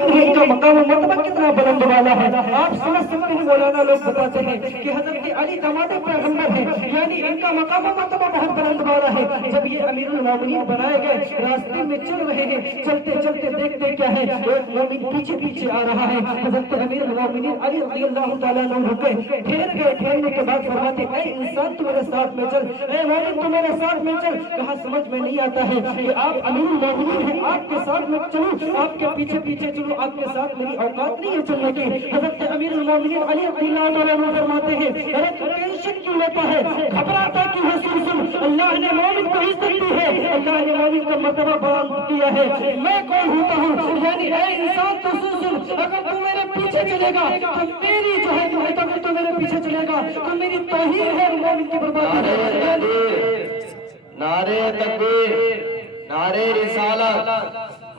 کا مقام و مرتبہ کتنا بلند والا ہے. آپ سمجھ سکتے ہیں مولانا لوگ بتاتے ہیں کہ حضرت علی داماد پیغمبر ہیں، یعنی ان کا مقام و مرتبہ بہت بلند والا ہے. جب یہ امیر المومنین بنائے گئے، راستے میں چل رہے ہیں، چلتے چلتے دیکھتے کیا ہے، ایک مومن پیچھے پیچھے آ رہا ہے. حضرت امیر المومنین علی رضی اللہ تعالیٰ عنہ رکے، ٹھہر گئے. ٹھہرنے کے بعد فرماتے اے انسان تو میرے ساتھ میں چل، اے مومن تو میرے ساتھ میں چل. کہا سمجھ میں نہیں آتا ہے کہ آپ امیر المومنین ہیں، آپ کے ساتھ میں چلوں، آپ کے پیچھے پیچھے چلوں، آپ کے ساتھ میری اوقات نہیں ہے چلنے کی. حضرت امیر المومنین علی رضی اللہ تعالیٰ عنہ فرماتے ہیں ارے ٹینشن کیوں لیتا ہے، گھبراتا کیوں ہے؟ سن اللہ نے مومن کو عزت دی ہے، اللہ نے مومن کا مرتبہ بیان کیا ہے. میں کون ہوتا ہوں؟ یعنی اے انسان تو سن، اگر تو میرے پیچھے چلے گا تو میری جو ہے تو میرے پیچھے چلے گا تو میری توہین ہے، مومن کی بربادی ہے. نعرے تکبیر، نعرے رسالت،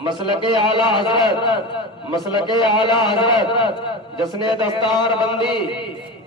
مسلک اعلی حضرت، مسلک اعلی حضرت، جشن دستار بندی،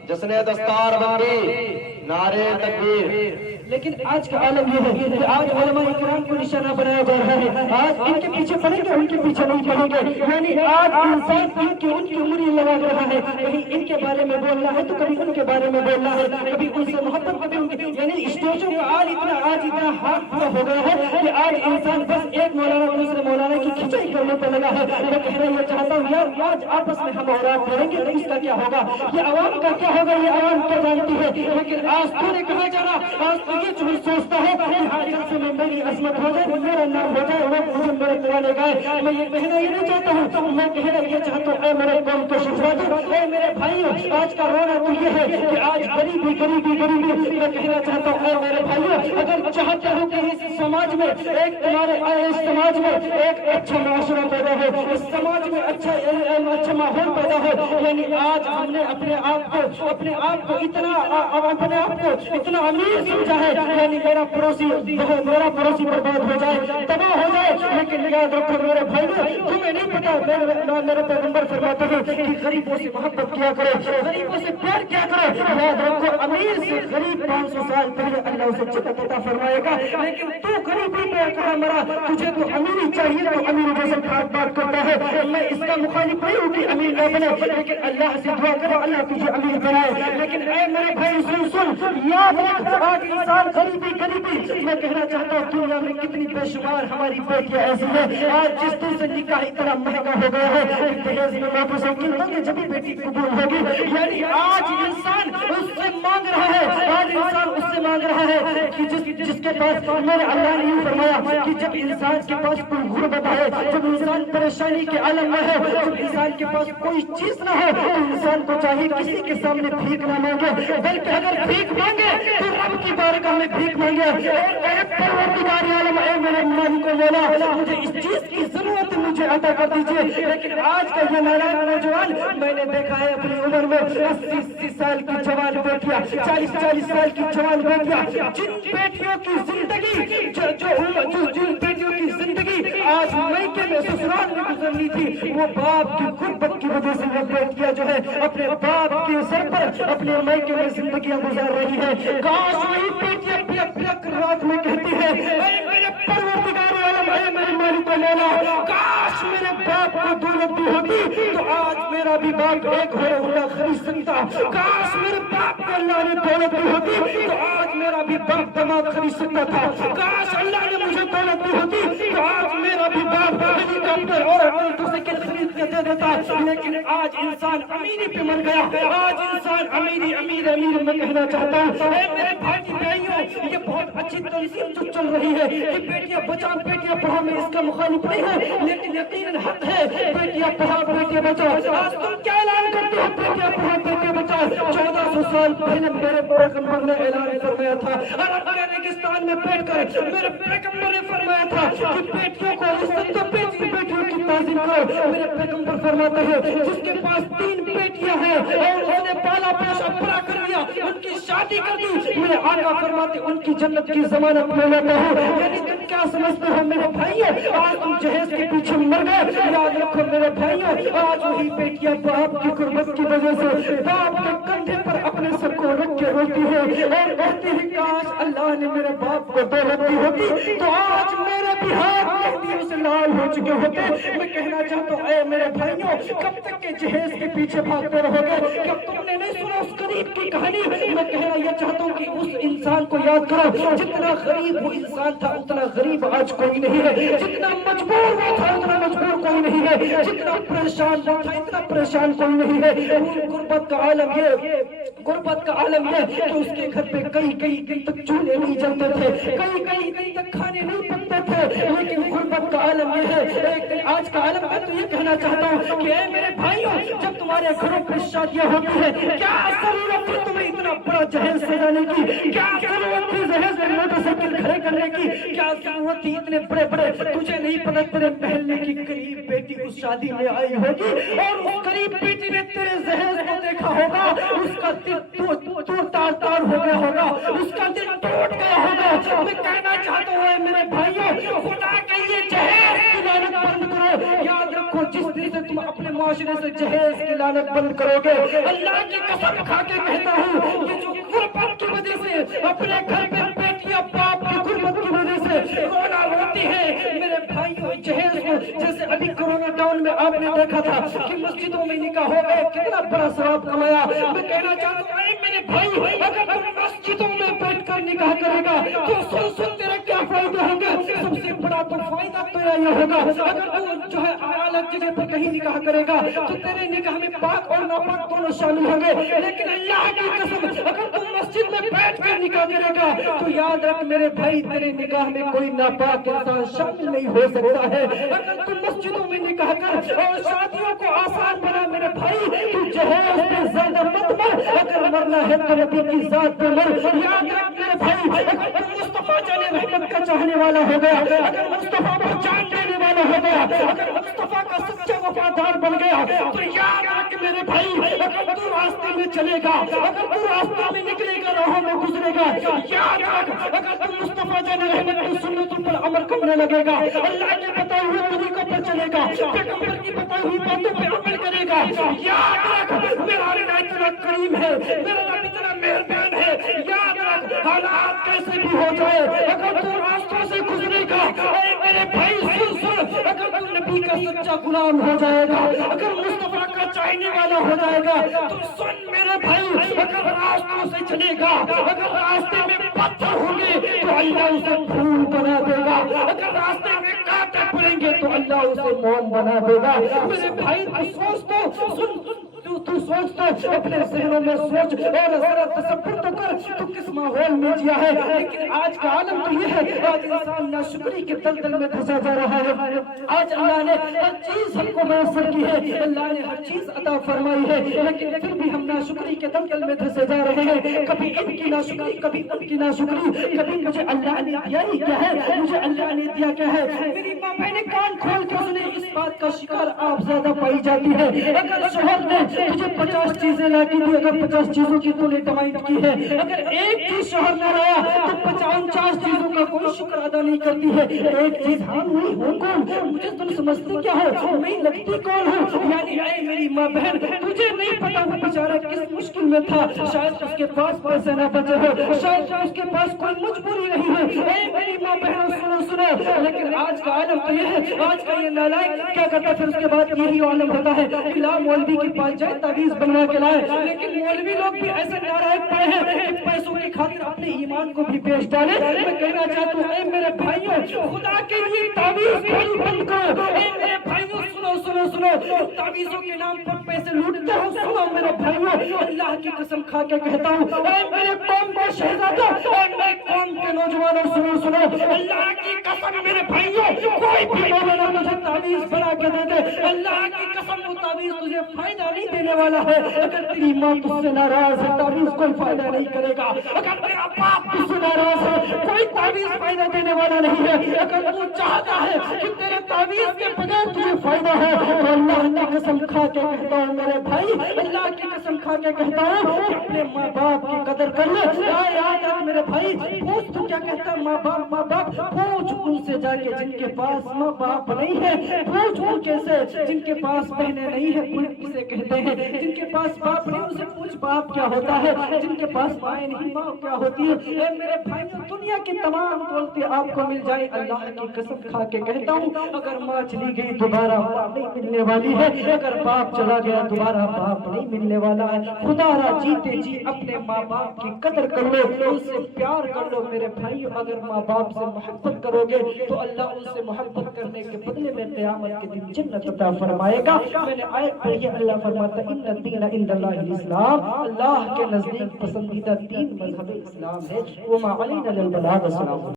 جشن دستار بندی، نعرے تکبیر. لیکن آج کا عالم یہ ہے کہ آج علماء اکرام کو نشانہ بنایا جا رہا ہے. آج ان کے پیچھے پڑیں گے، ان کے پیچھے نہیں پڑیں گے. یعنی آج انسان ان کی انگلی لگا رہا ہے، کہیں ان کے بارے میں بولنا ہے تو کبھی ان کے بارے میں بولنا ہے، کبھی ان سے محبت کبھی ان کی. یعنی اسٹیجوں کا آج اتنا ہاتھ ہو گیا ہے کہ آج انسان بس ایک مولانا دوسرے مولانا کی کھچائی کرنے پہ لگا ہے. میں کہنا یہ چاہتا ہوں یار آج آپس میں ہم اوراد کریں گے تو اس کا کیا ہوگا، یہ عوام کا کیا ہوگا، یہ عوام کیا جانتی ہے. لیکن آج تو نے کہا جا رہا، آج یہ جو سوچتا ہے کہ ہر جلسے میں میری عظمت ہو جائے، میرا نام ہو جائے، وہ مجھے میرے قرآن گائے. میں یہ کہنا یہ نہیں چاہتا ہوں، میں کہنا یہ چاہتا ہوں اے میرے قوم کو شفا دو، اے میرے بھائیوں آج کا رونا تو یہ ہے کہ آج غریبی غریبی غریبی. میں کہنا چاہتا ہوں اے میرے بھائیوں اگر چاہتے ہو کہ اس سماج میں ایک تمہارے اس سماج میں ایک اچھا معاشرہ پیدا ہو، اس سماج میں اچھا ماحول پیدا ہو، یعنی آج ہم نے اپنے آپ کو اتنا امیر سمجھا ہے، یعنی میرا پڑوسی برباد ہو جائے، تباہ ہو جائے. لیکن یاد رکھو میرے بھائیوں تمہیں نہیں پتا میرے پیغمبر فرماتے ہیں کہ غریبوں سے محبت کیا کرو، غریبوں سے پیار کیا کرو. یاد رکھو امیر سے غریب 500 سال پہلے اللہ اسے جنت عطا فرمائے گا. لیکن تو غریبی میں کہاں مرا، تجھے تو امیری چاہیے تو امیر جیسے بات کرتا ہے. میں اس کا مخالف نہیں ہوں کہ امیر نہ بنے، لیکن اللہ سے دعا کرو اللہ تجھے امیر بنائے. لیکن اے میرے بھائی سن یاد رکھ آج انسان غریبی میں کہنا چاہتا ہوں دنیا میں کتنی بے شمار ہماری بیٹیاں ایسی ہیں. آج جس دن سے نکاح اتنا مہنگا ہو گیا ہے دہیج میں واپس ہوں گے جب بیٹی قبول ہوگی. یعنی آج انسان اس سے مانگ رہا ہے، آج انسان اس سے مانگ رہا ہے کہ جس کے پاس میرے اللہ نے یہ فرمایا کہ جب انسان کے پاس کوئی غربت ہے، جب انسان پریشانی کے عالم میں ہے، جب انسان کے پاس کوئی چیز نہ ہو تو انسان کو چاہیے کسی کے سامنے بھیک نہ مانگے، بلکہ اگر بھیک مانگے تو رب کی بارگاہ میں بھیک مانگے. اے پروردگار عالم، اے میرے مالک و مولا مجھے اس چیز کی ضرورت مجھے عطا کر دیجیے. لیکن آج کا یہ نالائق نوجوان میں نے دیکھا ہے اپنی عمر میں 80 سال کی جوان بیٹیاں، 40 سال کی جوان بیٹیاں، جن بیٹیوں کی زندگی جن بیٹیوں کی زندگی آج میکے میں سسرال میں گزرنی تھی، وہ باپ کی غربت کی وجہ سے وہ بیٹیاں جو ہے اپنے باپ کے سر پر اپنے میکے میں زندگیاں گزار رہی ہے. کاش وہی بیٹیاں پلک رات میں کہتی ہے اے میرے پروردگار عالم، اے میرے مالک و مولا کاش میرے باپ کو دولت بھی ہوتی تو آج میرا بھی باپ ایک گھوڑا خرید سکتا. کاش میرے باپ کو اللہ نے دولت بھی ہوتی تو آج میرا بھی باپ دماغ خرید سکتا تھا. کاش اللہ نے مجھے دولت بھی ہوتی تو آج میرا بھی باپ ہیلی کاپٹر اور موٹر سائیکل خرید کے دے دیتا. لیکن آج انسان امیری پہ مر گیا، آج انسان امیر میں کہنا چاہتا ہوں اے میرے بھائیوں یہ بہت اچھی تنظیم جو چل رہی ہے کہ بیٹیاں بچاؤ بیٹیاں پڑھاؤ، میں اس کا مخالف نہیں ہے، لیکن یقیناً حق ہے بیٹیاں پڑھاؤ بیٹیاں بچاؤ. آج تم کیا اعلان کرتے ہو بیٹیاں پڑھاؤ بیٹیاں بچاؤ؟ 1400 سال پہلے میرے پیغمبر نے اعلان فرمایا تھا، عرب کے ریگستان میں بیٹھ کر میرے پیغمبر نے فرمایا تھا کہ بیٹیوں کو عزت دو، بیٹیوں کی تعظیم کرو. میرے پیغمبر فرماتے ہیں جس کے پاس 3 بیٹیاں ہیں اور اس نے پالا پوشا بڑا کر لیا، ان کی شادی کر دی، میرے آقا فرماتے ان کی جنت کی ضمانت میں لیتا ہوں. یعنی تم کیا سمجھتے ہو میرے بھائیوں، آج تم جہیز کے پیچھے مر گئے. یاد رکھو میرے بھائیوں آج وہی بیٹیاں باپ کی غربت کی وجہ سے باپ کے کندھے پر اپنا اپنے سر کو رکھ کے روتی ہے اور کہتی ہے کاش اللہ نے میرے باپ کو دولت دی ہوتی تو آج میرے بھی ہاتھ مہندیوں سے لال ہو چکے ہوتے۔ میں کہنا چاہتا ہوں اے میرے بھائیوں، کب تک کے جہیز کے پیچھے بھاگتے رہو گے؟ کب تم نے نہیں سنا اس غریب کی کہانی؟ میں کہنا یہ چاہتا ہوں کہ اس انسان کو یاد کرو، جتنا غریب وہ انسان تھا اتنا غریب آج کوئی نہیں ہے، جتنا مجبور وہ تھا اتنا مجبور کوئی نہیں ہے، جتنا پریشان وہ تھا اتنا پریشان کوئی نہیں ہے۔ غربت کا عالم یہ کہ اس کے گھر پہ کئی دن تک چولہے نہیں جلتے تھے، کئی دن تک کھانے نہیں پکتے تھے، لیکن غربت کا عالم یہ ہے ایک دن آج کا عالم ہے۔ تو یہ کہنا چاہتا ہوں کہ اے میرے بھائیوں، جب تمہارے گھروں پہ شادیاں ہوتی ہیں، کیا ضرورت تھی تمہیں اتنا بڑا جہیز سجانے کی؟ کیا ضرورت تھی جہیز میں موٹر سائیکل کھڑے کرنے کی؟ کیا ضرورت تھی اتنے بڑے تجھے نہیں پتا تیرے محلے کی قریب بیٹی اس شادی میں آئی ہوگی اور اس قریب بیٹی نے تیرے جہیز کو دیکھا ہوگا، اس کا دل تار ہو گیا ہوگا، اس کا دل ٹوٹ گیا ہوگا۔ میں کہنا چاہتا ہوں اے میرے بھائیوں، خدا کے یہ جہیز کی لعنت بند کرو۔ یاد رکھو جس دن سے تم اپنے معاشرے سے جہیز کی لعنت بند کرو گے، اللہ کی قسم کھا کے کہتا ہوں کہ جو غربت کی وجہ سے اپنے گھر پہ بیٹیاں باپ کی غربت کی وجہ سے رونا روتی ہے، میرے بھائیوں جہیز کو جیسے ابھی کورونا ڈاؤن میں آپ نے دیکھا تھا کہ مسجدوں میں نکاح ہو گئے، کتنا بڑا ثواب کمایا۔ میں کہنا چاہتا ہوں اے میرے بھائی، اگر تم مسجدوں میں بیٹھ کر نکاح کرے گا تو سن تیرے کیا فائدے ہوں گے؟ سب سے بڑا تو فائدہ تیرا یہ ہوگا اگر تو جو ہے الگ جگہ پر کہیں نکاح کرے گا تو تیرے نکاح میں پاک اور ناپاک دونوں شامل ہوں گے، لیکن اللہ کی قسم اگر تم مسجد میں بیٹھ کر نکاح کرے گا تو یاد رکھ میرے بھائی، تیرے نکاح میں کوئی ناپاک انسان شامل نہیں ہو سکتا ہے۔ اگر تم مسجدوں میں نکاح کر اور شادیوں کو آسان بنا میرے بھائی، تو جہیز پہ زیادہ مت مر، اگر مرنا ہے تو نبی کی ذات پہ مر۔ یاد رکھ میرے بھائی، اگر تم مصطفیٰ جان رحمت کا چاہنے والا ہو گیا، اگر مصطفیٰ کو جان دینے والا ہو گیا، اگر مصطفیٰ کا سچا وفادار بن گیا تو یاد رکھ میرے بھائی، اگر تو راستے میں چلے گا، اگر تو راستے میں نکلے گا، راہوں میں گزرے گا، یاد رکھ اگر تم مصطفیٰ جان رحمت کی سنتوں پر عمل کرنے لگے گا، اللہ کے بتائے ہوئے طریقوں پر چلے گا، پیغمبر کی بتائی ہوئی باتوں پہ عمل کرے گا، یاد رکھ میرا اللہ اتنا کریم ہے، میرا رب اتنا مہربان ہے۔ یاد رکھ حالات کیسے بھی ہو جائے، اگر تو راستوں سے گزرے گا، اے میرے بھائی سن، اگر تو نبی کا سچا غلام ہو جائے گا، اگر مصطفیٰ کا چاہنے والا ہو جائے گا تو سن میرے بھائی، اگر راستوں سے چلے گا، اگر راستے میں پتھر ہوں گے تو اللہ اسے پھول بنا دے گا، اگر راستے میں کانٹے پڑیں گے تو اللہ اسے موم بنا دے گا۔ میرے بھائی تو سوچ تو اپنے ذہنوں میں سوچ اور ذرا تصور تو کر تو کس ماحول میں جیا ہے، لیکن آج کا عالم تو یہ ہے آج انسان ناشکری کے دلدل میں پھنسا جا رہا ہے۔ آج اللہ نے ہر چیز ہم کو میسر کی ہے، اللہ نے ہر چیز عطا فرمائی ہے، لیکن پھر بھی ہم ناشکری کے دلدل میں پھنسے جا رہے ہیں، کبھی ان کی ناشکری کبھی ان کی ناشکری، کبھی مجھے اللہ نے دیا ہی کیا ہے، مجھے اللہ نے دیا کیا ہے۔ میری ماں بہنیں کان کھول کے سنیں، اس بات کا شکار آپ زیادہ پائی جاتی ہے۔ اگر شوہر نے تجھے 50 چیزیں لا کے دی، اگر 50 چیزوں کی تو نے ڈیمانڈ کی ہے، اگر ایک چیز شوہر نہ لایا تو 49 چیزوں کا کوئی شکر ادا نہیں کرتی ہے۔ ایک چیز ہاں نہیں ہوں کون، مجھے تم سمجھتی کیا ہو، میں لگتی کون ہوں؟ یعنی اے میری ماں بہن، تجھے نہیں پتا وہ بیچارہ کس مشکل میں تھا، شاید اس کے پاس پیسے نہ بچے ہو، شاید اس کے پاس کوئی مجبوری نہیں ہے۔ اے میری ماں بہن سنو، لیکن آج کا عالم تو یہ ہے، آج کا یہ نالائق کیا کرتا ہے، پھر اس کے بعد یہی عالم ہوتا ہے کہ لا مولوی کے پاس جائے تعویذ بنوا کے لائے، لیکن مولوی لوگ بھی ایسے نالائق پڑے ہیں کہ پیسوں کی خاطر اپنے ایمان کو بھی بیچ ڈالے۔ میں کہنا چاہتا ہوں اے میرے بھائیوں، خدا کے لیے تعویذ بند کرو۔ اے میرے بھائیوں سنو، تعویذوں کے نام پر پیسے لوٹتے ہو، سنو میرے بھائیوں، اللہ کی قسم کھا کے کہتا ہوں اے میرے قوم کے شہزادوں اور میرے قوم کے نوجوانوں، سنو اللہ کی قسم میرے بھائیوں، کوئی بھی مولانا مجھے تعویذ بنا کے دے دے، اللہ کی قسم وہ تعویذ تجھے فائدہ نہیں دینے والا ہے۔ اگر تیری ماں تجھ سے ناراض ہے تعویذ کوئی فائدہ نہیں کرے گا، اگر تیرا باپ تجھ سے ناراض ہے کوئی تعویذ فائدہ دینے والا نہیں ہے، اگر تو چاہتا ہے کہ تیرے تعویذ کے بغیر تجھے فائدہ ہے تو اللہ کی کی قسم کھا کے کہتا ہوں میرے بھائی، اللہ کی قسم کھا کے کہتا ہوں کہ اپنے ماں باپ کی قدر کر لے۔ یاد رکھ میرے بھائی، پوچھ تو کیا کہتا ہے ماں باپ، پوچھ ان سے جا کے جن کے پاس ماں باپ نہیں ہے، پوچھ ان کے سے جن کے پاس بہنیں نہیں ہیں، اسے کہتے ہیں جن کے پاس باپ نہیں، اسے پوچھ باپ کیا ہوتا ہے، جن کے پاس مائیں نہیں ماں کیا ہوتی ہے۔ اے میرے بھائیوں، دنیا کی تمام دولتیں آپ کو مل جائیں، اللہ کی قسم کھا کے کہتا ہوں اگر ماں چلی گئی دوبارہ ماں نہیں ملنے والی ہے، اگر باپ چلا گیا دوبارہ باپ نہیں ملنے والا ہے۔ خدا را جیتے جی اپنے ماں باپ کی قدر کر لو، ان سے پیار کر لو میرے بھائیوں۔ اگر ماں باپ سے محبت کرو گے تو اللہ ان سے محبت کرنے کے بدلے میں قیامت کے دن جنت عطا فرمائے گا۔ میں نے آیت پڑھی ہے، اللہ فرماتا ہے ان الدین عند اللہ الاسلام، اللہ کے نزدیک پسندیدہ دین مذہب اسلام ہے۔ وما علینا الا البلاغ۔ السلام۔